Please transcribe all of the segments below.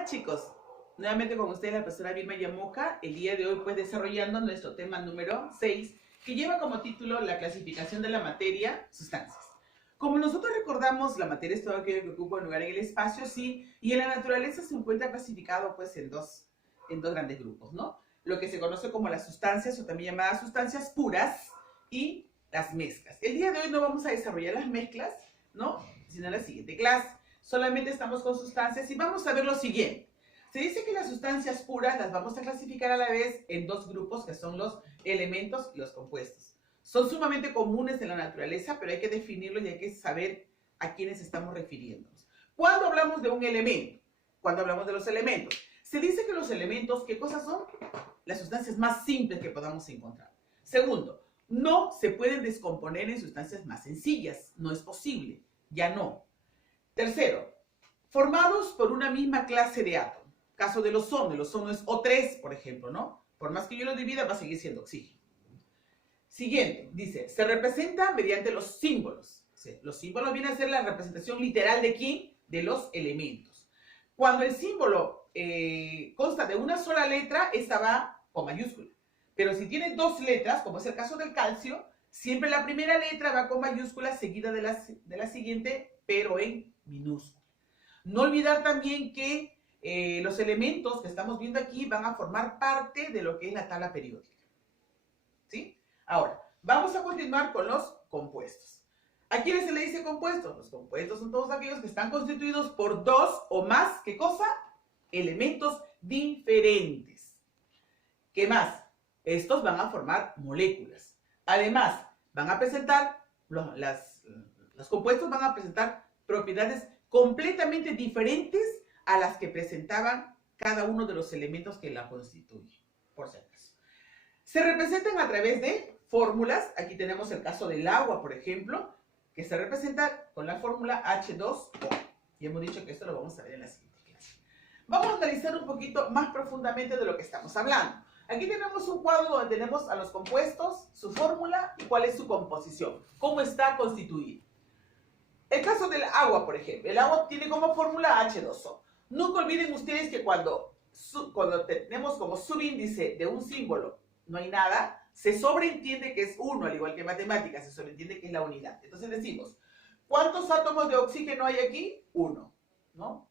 Hola chicos, nuevamente con ustedes la profesora Vilma Yamoja, el día de hoy pues desarrollando nuestro tema número 6, que lleva como título la clasificación de la materia, sustancias. Como nosotros recordamos, la materia es todo aquello que ocupa un lugar en el espacio, sí, y en la naturaleza se encuentra clasificado pues en dos grandes grupos, ¿no? Lo que se conoce como las sustancias o también llamadas sustancias puras y las mezclas. El día de hoy no vamos a desarrollar las mezclas, ¿no? Sino en la siguiente clase. Solamente estamos con sustancias y vamos a ver lo siguiente. Se dice que las sustancias puras las vamos a clasificar a la vez en dos grupos que son los elementos y los compuestos. Son sumamente comunes en la naturaleza, pero hay que definirlos y hay que saber a quiénes estamos refiriéndonos. ¿Cuándo hablamos de un elemento? ¿Cuándo hablamos de los elementos? Se dice que los elementos, ¿qué cosas son? Las sustancias más simples que podamos encontrar. Segundo, no se pueden descomponer en sustancias más sencillas. No es posible. Ya no. Tercero, formados por una misma clase de átomo. Caso del ozono es O3, por ejemplo, ¿no? Por más que yo lo divida, va a seguir siendo oxígeno. Siguiente, dice, se representa mediante los símbolos. Sí, los símbolos vienen a ser la representación literal de ¿quién? De los elementos. Cuando el símbolo consta de una sola letra, esta va con mayúscula. Pero si tiene dos letras, como es el caso del calcio, siempre la primera letra va con mayúscula seguida de la siguiente, pero en minúscula. No olvidar también que los elementos que estamos viendo aquí van a formar parte de lo que es la tabla periódica. ¿Sí? Ahora, vamos a continuar con los compuestos. ¿A quiénes se le dice compuestos? Los compuestos son todos aquellos que están constituidos por dos o más, ¿qué cosa? Elementos diferentes. ¿Qué más? Estos van a formar moléculas. Además, van a presentar, los compuestos van a presentar propiedades completamente diferentes a las que presentaban cada uno de los elementos que la constituyen, por si acaso. Se representan a través de fórmulas. Aquí tenemos el caso del agua, por ejemplo, que se representa con la fórmula H2O. Y hemos dicho que esto lo vamos a ver en la siguiente clase. Vamos a analizar un poquito más profundamente de lo que estamos hablando. Aquí tenemos un cuadro donde tenemos a los compuestos, su fórmula y cuál es su composición, cómo está constituido. El caso del agua, por ejemplo. El agua tiene como fórmula H2O. Nunca olviden ustedes que cuando tenemos como subíndice de un símbolo no hay nada, se sobreentiende que es 1, al igual que en matemáticas, se sobreentiende que es la unidad. Entonces decimos, ¿cuántos átomos de oxígeno hay aquí? 1, ¿no?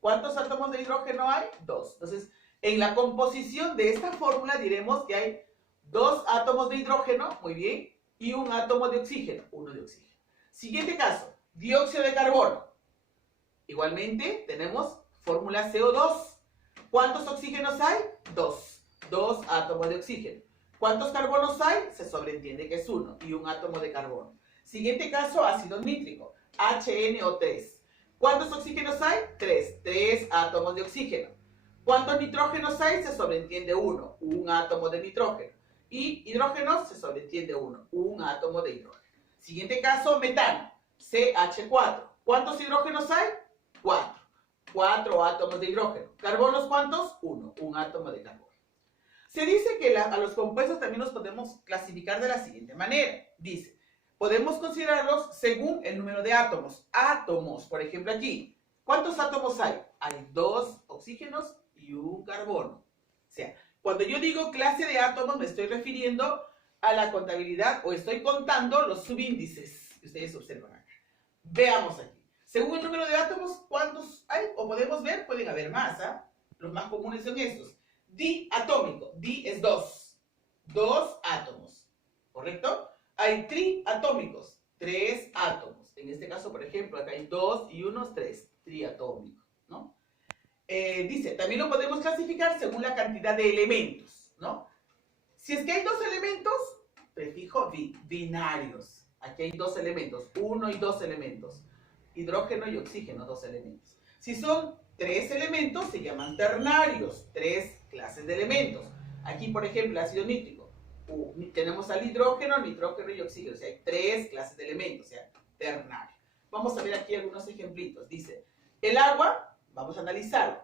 ¿Cuántos átomos de hidrógeno hay? 2. Entonces, en la composición de esta fórmula diremos que hay 2 átomos de hidrógeno, muy bien, y un átomo de oxígeno, 1 de oxígeno. Siguiente caso, dióxido de carbono. Igualmente, tenemos fórmula CO2. ¿Cuántos oxígenos hay? 2. 2 átomos de oxígeno. ¿Cuántos carbonos hay? Se sobreentiende que es 1 y un átomo de carbono. Siguiente caso, ácido nítrico, HNO3. ¿Cuántos oxígenos hay? 3. 3 átomos de oxígeno. ¿Cuántos nitrógenos hay? Se sobreentiende 1, un átomo de nitrógeno. Y hidrógenos se sobreentiende 1, un átomo de hidrógeno. Siguiente caso, metano, CH4. ¿Cuántos hidrógenos hay? 4. 4 átomos de hidrógeno. ¿Carbonos cuántos? 1, un átomo de carbono. Se dice que a los compuestos también los podemos clasificar de la siguiente manera. Dice, podemos considerarlos según el número de átomos. Átomos, por ejemplo aquí. ¿Cuántos átomos hay? Hay 2 oxígenos y un carbono. O sea, cuando yo digo clase de átomos me estoy refiriendo a la contabilidad o estoy contando los subíndices que ustedes observan acá. Veamos aquí. Según el número de átomos, ¿cuántos hay? O podemos ver, pueden haber más, ¿ah? Los más comunes son estos. Diatómico, di es 2. 2 átomos, ¿correcto? Hay triatómicos, 3 átomos. En este caso, por ejemplo, acá hay 2 y unos 3, triatómico, ¿no? Dice, también lo podemos clasificar según la cantidad de elementos, ¿no? Si es que hay 2 elementos, prefijo binarios. Aquí hay 2 elementos, 1 y 2 elementos. Hidrógeno y oxígeno, 2 elementos. Si son 3 elementos, se llaman ternarios, 3 clases de elementos. Aquí, por ejemplo, ácido nítrico. Tenemos al hidrógeno, nitrógeno y oxígeno. O sea, hay 3 clases de elementos, o sea, ternario. Vamos a ver aquí algunos ejemplitos. Dice, el agua, vamos a analizarlo.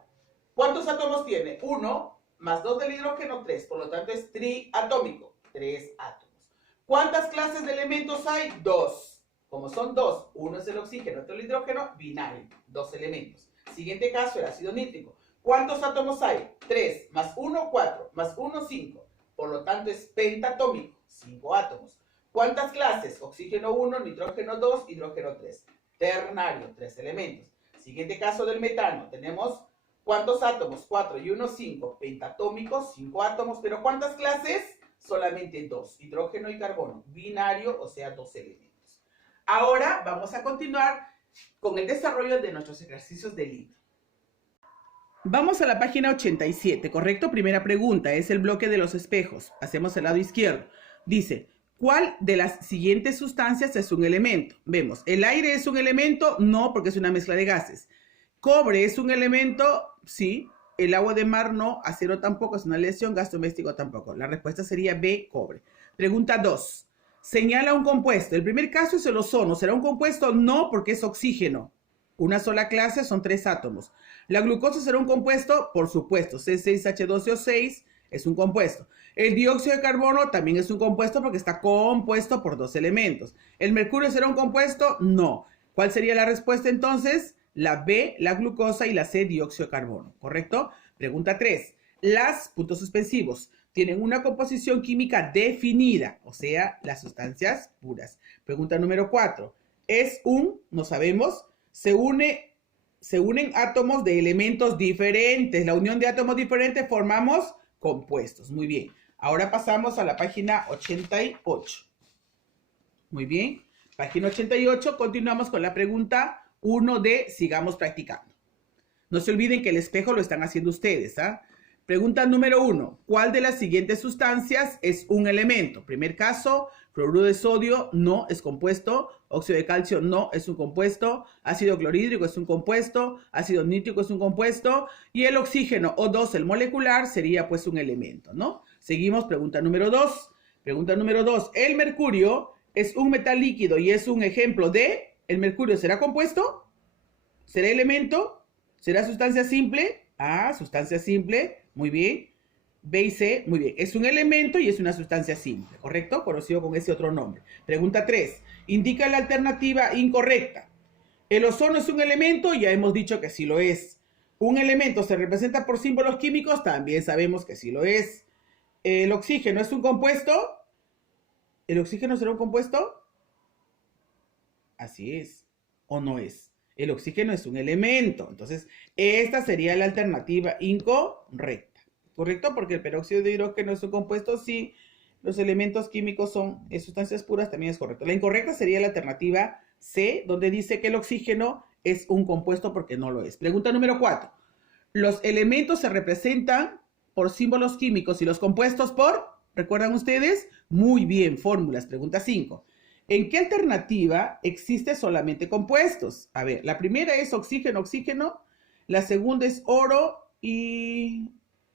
¿Cuántos átomos tiene? 1 más 2 del hidrógeno, 3. Por lo tanto, es triatómico, 3 átomos. ¿Cuántas clases de elementos hay? 2. Como son 2, uno es el oxígeno, otro el hidrógeno, binario, 2 elementos. Siguiente caso, el ácido nítrico. ¿Cuántos átomos hay? 3 más 1, 4, más 1, 5. Por lo tanto, es pentatómico, 5 átomos. ¿Cuántas clases? Oxígeno 1, nitrógeno 2, hidrógeno 3. Ternario, 3 elementos. Siguiente caso del metano. Tenemos, ¿cuántos átomos? 4 y 1, 5. Pentatómico, 5 átomos. ¿Pero cuántas clases? Solamente 2. Hidrógeno y carbono. Binario, o sea, 2 elementos. Ahora vamos a continuar con el desarrollo de nuestros ejercicios del libro. Vamos a la página 87, ¿correcto? Primera pregunta, es el bloque de los espejos. Hacemos el lado izquierdo. Dice, ¿cuál de las siguientes sustancias es un elemento? Vemos, ¿el aire es un elemento? No, porque es una mezcla de gases. ¿Cobre es un elemento? Sí. El agua de mar no. Acero tampoco, es una aleación. Gas doméstico tampoco. La respuesta sería B, cobre. Pregunta 2. Señala un compuesto. El primer caso es el ozono. ¿Será un compuesto? No, porque es oxígeno. Una sola clase, son 3 átomos. ¿La glucosa será un compuesto? Por supuesto. C6H12O6 es un compuesto. El dióxido de carbono también es un compuesto porque está compuesto por 2 elementos. ¿El mercurio será un compuesto? No. ¿Cuál sería la respuesta entonces? La B, la glucosa, y la C, dióxido de carbono. ¿Correcto? Pregunta 3. Las, puntos suspensivos, tienen una composición química definida, o sea, las sustancias puras. Pregunta número 4. Es un, no sabemos, se unen átomos de elementos diferentes. La unión de átomos diferentes formamos compuestos. Muy bien. Ahora pasamos a la página 88. Muy bien. Página 88, continuamos con la pregunta 1 de sigamos practicando. No se olviden que el espejo lo están haciendo ustedes, ¿ah? Pregunta número 1. ¿Cuál de las siguientes sustancias es un elemento? Primer caso, cloruro de sodio no es compuesto, óxido de calcio no es un compuesto, ácido clorhídrico es un compuesto, ácido nítrico es un compuesto, y el oxígeno O2, el molecular, sería pues un elemento, ¿no? Seguimos, pregunta número 2. Pregunta número 2. ¿El mercurio es un metal líquido y es un ejemplo de... ¿El mercurio será compuesto? ¿Será elemento? ¿Será sustancia simple? Ah, sustancia simple. Muy bien. B y C, muy bien. Es un elemento y es una sustancia simple, ¿correcto? Conocido con ese otro nombre. Pregunta 3. Indica la alternativa incorrecta. ¿El ozono es un elemento? Ya hemos dicho que sí lo es. ¿Un elemento se representa por símbolos químicos? También sabemos que sí lo es. ¿El oxígeno es un compuesto? ¿El oxígeno será un compuesto? Así es. ¿O no es? El oxígeno es un elemento. Entonces, esta sería la alternativa incorrecta. ¿Correcto? Porque el peróxido de hidrógeno es un compuesto. Sí, los elementos químicos son sustancias puras, también es correcto. La incorrecta sería la alternativa C, donde dice que el oxígeno es un compuesto porque no lo es. Pregunta número 4. Los elementos se representan por símbolos químicos y los compuestos por, ¿recuerdan ustedes? Muy bien, fórmulas. Pregunta 5. ¿En qué alternativa existe solamente compuestos? A ver, la primera es oxígeno, oxígeno. La segunda es oro y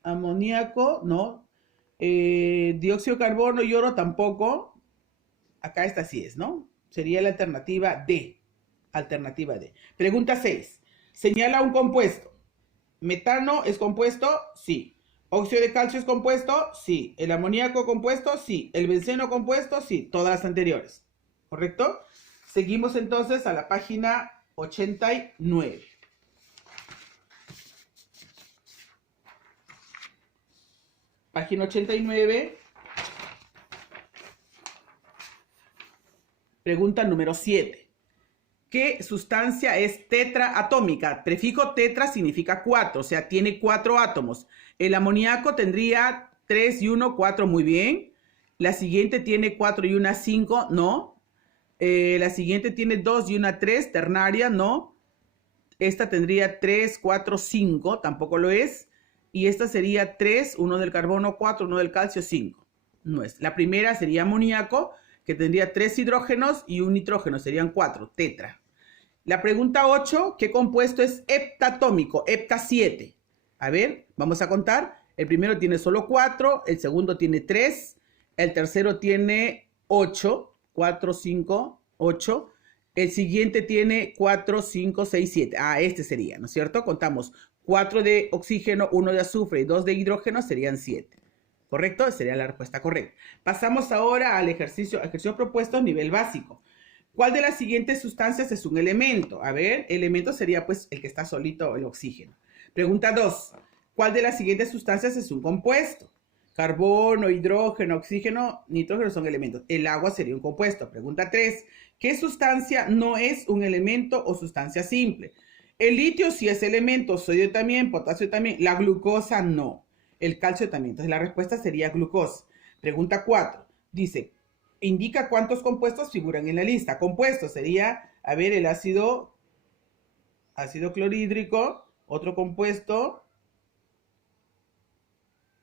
amoníaco, ¿no? Dióxido de carbono y oro tampoco. Acá esta sí es, ¿no? Sería la alternativa D. Alternativa D. Pregunta 6. Señala un compuesto. ¿Metano es compuesto? Sí. ¿Óxido de calcio es compuesto? Sí. ¿El amoníaco compuesto? Sí. ¿El benceno compuesto? Sí. Todas las anteriores. ¿Correcto? Seguimos entonces a la página 89. Página 89. Pregunta número 7. ¿Qué sustancia es tetraatómica? Prefijo tetra significa 4, o sea, tiene 4 átomos. El amoníaco tendría 3 y 1, 4, muy bien. La siguiente tiene 4 y 1, 5, no. La siguiente tiene 2 y 1, 3, ternaria, no. Esta tendría 3, 4, 5, tampoco lo es. Y esta sería 3, 1 del carbono, 4, 1 del calcio, 5. No es. La primera sería amoníaco, que tendría 3 hidrógenos y un nitrógeno, serían 4, tetra. La pregunta 8, ¿qué compuesto es heptatómico? Hepta 7. A ver, vamos a contar. El primero tiene solo 4, el segundo tiene 3, el tercero tiene 8, 4, 5, 8. El siguiente tiene 4, 5, 6, 7. Ah, este sería, ¿no es cierto? Contamos 4 de oxígeno, 1 de azufre y 2 de hidrógeno, serían 7. ¿Correcto? Sería la respuesta correcta. Pasamos ahora al ejercicio propuesto a nivel básico. ¿Cuál de las siguientes sustancias es un elemento? A ver, elemento sería pues el que está solito, el oxígeno. Pregunta 2. ¿Cuál de las siguientes sustancias es un compuesto? Carbono, hidrógeno, oxígeno, nitrógeno son elementos. El agua sería un compuesto. Pregunta 3. ¿Qué sustancia no es un elemento o sustancia simple? El litio sí es elemento, sodio también, potasio también. La glucosa no. El calcio también. Entonces la respuesta sería glucosa. Pregunta 4. Dice, indica cuántos compuestos figuran en la lista. Compuestos sería, a ver, el ácido clorhídrico, otro compuesto.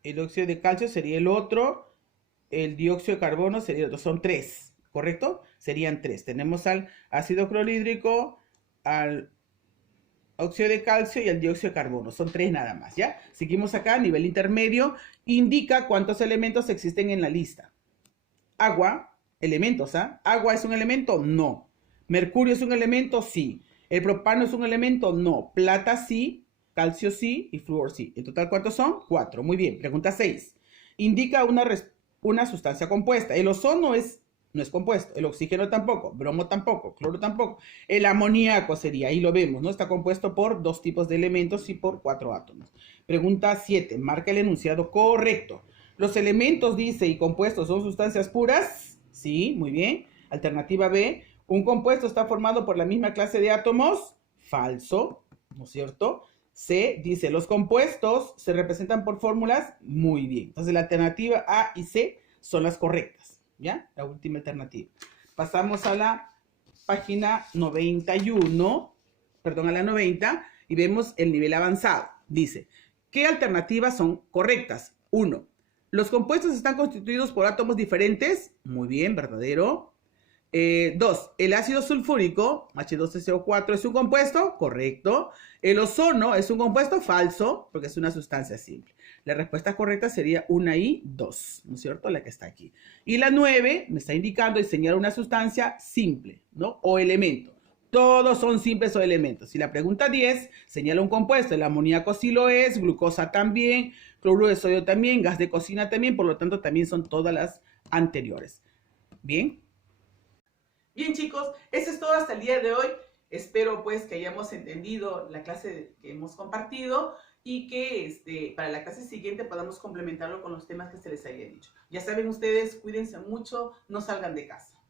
El óxido de calcio sería el otro, el dióxido de carbono sería el otro, son 3, ¿correcto? Serían 3. Tenemos al ácido clorhídrico, al óxido de calcio y al dióxido de carbono, son 3 nada más, ¿ya? Seguimos acá, nivel intermedio, indica cuántos elementos existen en la lista. Agua, elementos, ¿ah? ¿Agua es un elemento? No. ¿Mercurio es un elemento? Sí. ¿El propano es un elemento? No. ¿Plata sí? Calcio sí y flúor sí. En total, ¿cuántos son? 4. Muy bien. Pregunta 6. Indica una sustancia compuesta. El ozono no es compuesto. El oxígeno tampoco. Bromo tampoco. Cloro tampoco. El amoníaco sería, ahí lo vemos, ¿no? Está compuesto por 2 tipos de elementos y por 4 átomos. Pregunta 7. Marca el enunciado correcto. ¿Los elementos, dice, y compuestos son sustancias puras? Sí, muy bien. Alternativa B. ¿Un compuesto está formado por la misma clase de átomos? Falso, ¿no es cierto? C dice, los compuestos se representan por fórmulas. Muy bien. Entonces la alternativa A y C son las correctas. ¿Ya? La última alternativa. Pasamos a la página 91, perdón, a la 90, y vemos el nivel avanzado. Dice, ¿qué alternativas son correctas? 1. ¿Los compuestos están constituidos por átomos diferentes? Muy bien, verdadero. 2. ¿El ácido sulfúrico, H2SO4, es un compuesto? Correcto. ¿El ozono es un compuesto? Falso, porque es una sustancia simple. La respuesta correcta sería 1 y 2, ¿no es cierto? La que está aquí. Y la 9 me está indicando y señala una sustancia simple, ¿no? O elemento. Todos son simples o elementos. Y la pregunta 10 señala un compuesto. El amoníaco sí lo es, glucosa también, cloruro de sodio también, gas de cocina también, por lo tanto también son todas las anteriores. Bien. Bien, chicos, eso es todo hasta el día de hoy. Espero pues que hayamos entendido la clase que hemos compartido y que para la clase siguiente podamos complementarlo con los temas que se les haya dicho. Ya saben ustedes, cuídense mucho, no salgan de casa.